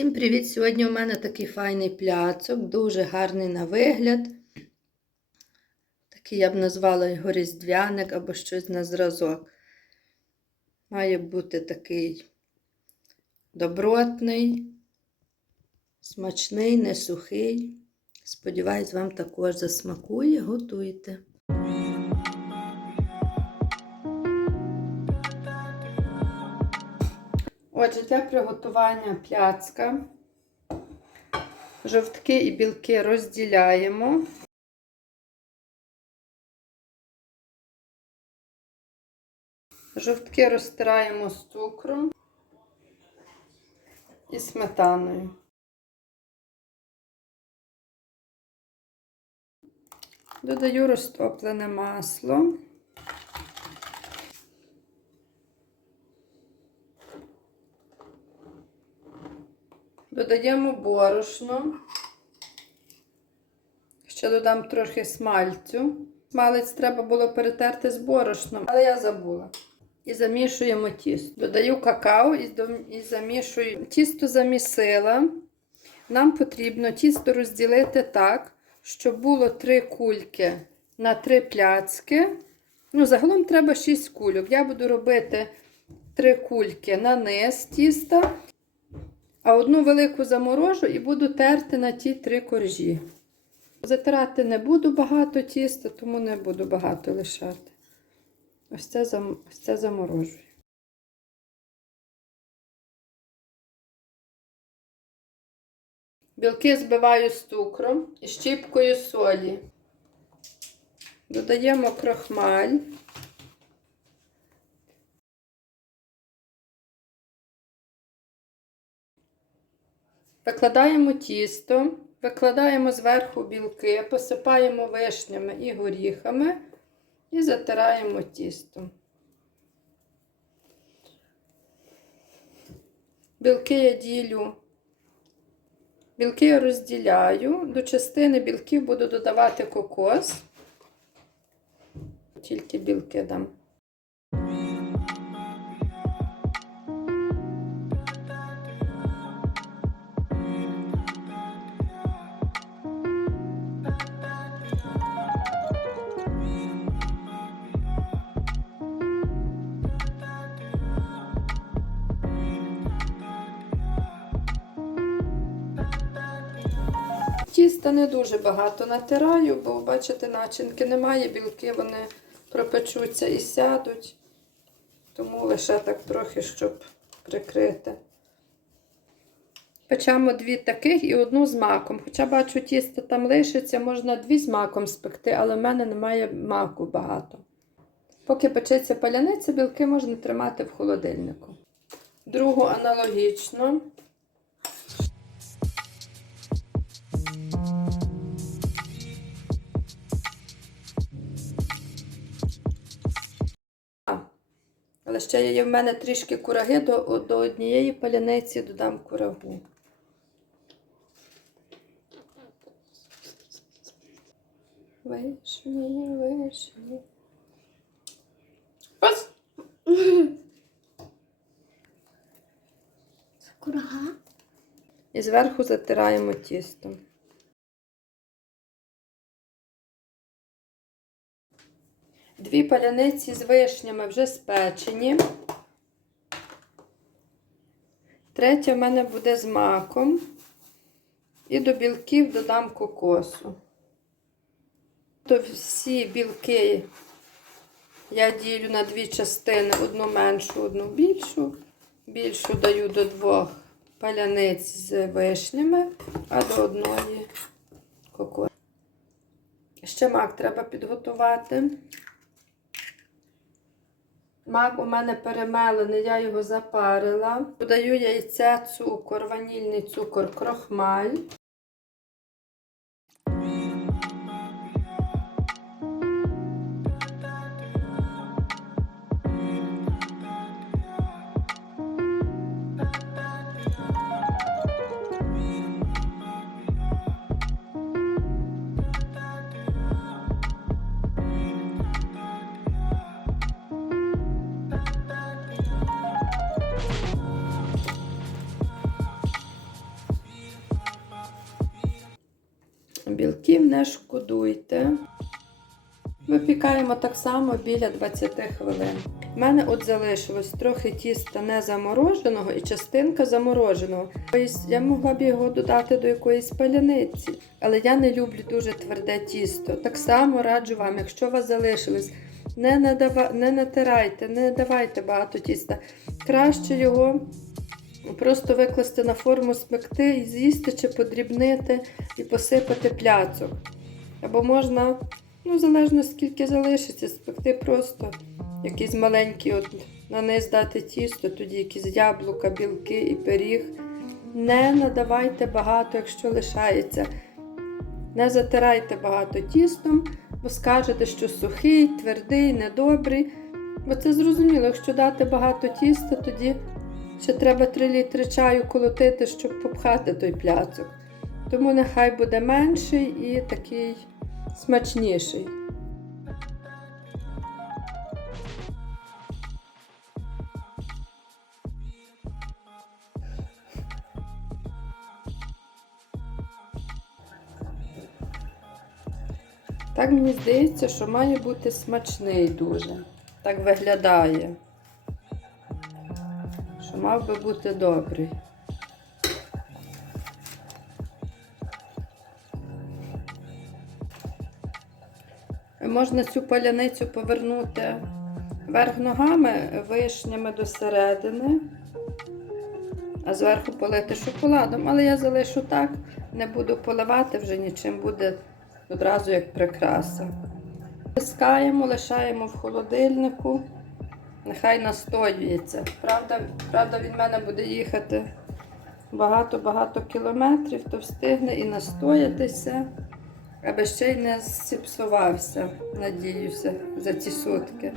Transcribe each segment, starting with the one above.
Всім привіт! Сьогодні у мене такий файний пляцок, дуже гарний на вигляд. Такий я б назвала його різдвяник або щось на зразок. Має бути такий добротний, смачний, не сухий. Сподіваюсь, вам також засмакує, готуйте. Отже, для приготування пляцка жовтки і білки розділяємо. Жовтки розтираємо з цукром і сметаною. Додаю розтоплене масло. Додаємо борошно. Ще додам трохи смальцю. Смалець треба було перетерти з борошном, але я забула. І замішуємо тісто. Додаю какао і, замішую. Тісто замісила. Нам потрібно тісто розділити так, щоб було три кульки на три пляцки. Ну, загалом треба 6 кульок. Я буду робити три кульки на низ тіста а одну велику заморожу і буду терти на ті три коржі. Затирати не буду багато тіста, тому не буду багато лишати. Ось це. Ось це заморожую. Білки збиваю з цукром і щіпкою солі. Додаємо крохмаль. Викладаємо тісто, викладаємо зверху білки, посипаємо вишнями і горіхами і затираємо тісто. Білки я ділю. Білки я розділяю. До частини білків буду додавати кокос. Тільки білки дам. Тіста не дуже багато натираю, бо, бачите, начинки немає, білки вони пропечуться і сядуть. Тому лише так трохи, щоб прикрити. Печемо дві таких і одну з маком. Хоча бачу, тісто там лишиться, можна дві з маком спекти, але в мене немає маку багато. Поки печеться паляниця, білки можна тримати в холодильнику. Другу аналогічно. Ще є в мене трішки кураги, до, до однієї паляниці додам курагу. Вишні, вишні. Ось! Курага. І зверху затираємо тісто. Дві паляниці з вишнями вже спечені. Третя в мене буде з маком. І до білків додам кокосу. То всі білки я ділю на дві частини: одну меншу, одну більшу. Більшу даю до двох паляниць з вишнями, а до одної кокос. Ще мак треба підготувати. Мак у мене перемелений, я його запарила. Додаю яйце, цукор, ванільний цукор, крохмаль. Часників не шкодуйте. Випікаємо так само біля 20 хвилин. У мене от залишилось трохи тіста не замороженого і частинка замороженого. Тобто я могла б його додати до якоїсь паляниці, але я не люблю дуже тверде тісто. Так само раджу вам, якщо у вас залишилось, не, надава... не натирайте, не давайте багато тіста. Краще його просто викласти на форму, спекти і з'їсти чи подрібнити і посипати пляцок. Або можна, ну залежно скільки залишиться, спекти просто якийсь маленький, от на низ дати тісто, тоді якісь яблука, білки і пиріг. Не надавайте багато, якщо лишається. Не затирайте багато тістом, бо скажете, що сухий, твердий, недобрий. Бо це зрозуміло, якщо дати багато тіста, тоді ще треба 3 літри чаю колотити, щоб попхати той пляцок. Тому нехай буде менший і такий смачніший. Так мені здається, що має бути смачний дуже. Так виглядає. Що мав би бути добрий. Можна цю паляницю повернути верх ногами, вишнями до середини, а зверху полити шоколадом. Але я залишу так, не буду поливати вже нічим, буде одразу як прикраса. Тискаємо, лишаємо в холодильнику. Нехай настоюється. Правда, правда, від мене буде їхати багато-багато кілометрів, то встигне і настоятися, аби ще й не зіпсувався, надіюся, за ці сутки.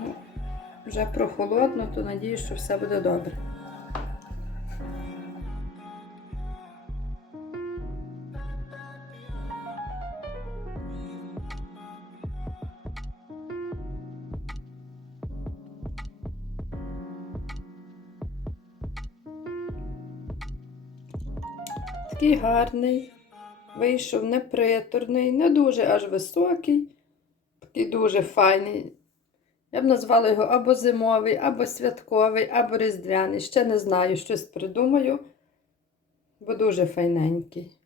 Ну, вже прохолодно, то надію, що все буде добре. Такий гарний, вийшов неприторний, не дуже аж високий, такий дуже файний. Я б назвала його або зимовий, або святковий, або різдвяний. Ще не знаю, щось придумаю, бо дуже файненький.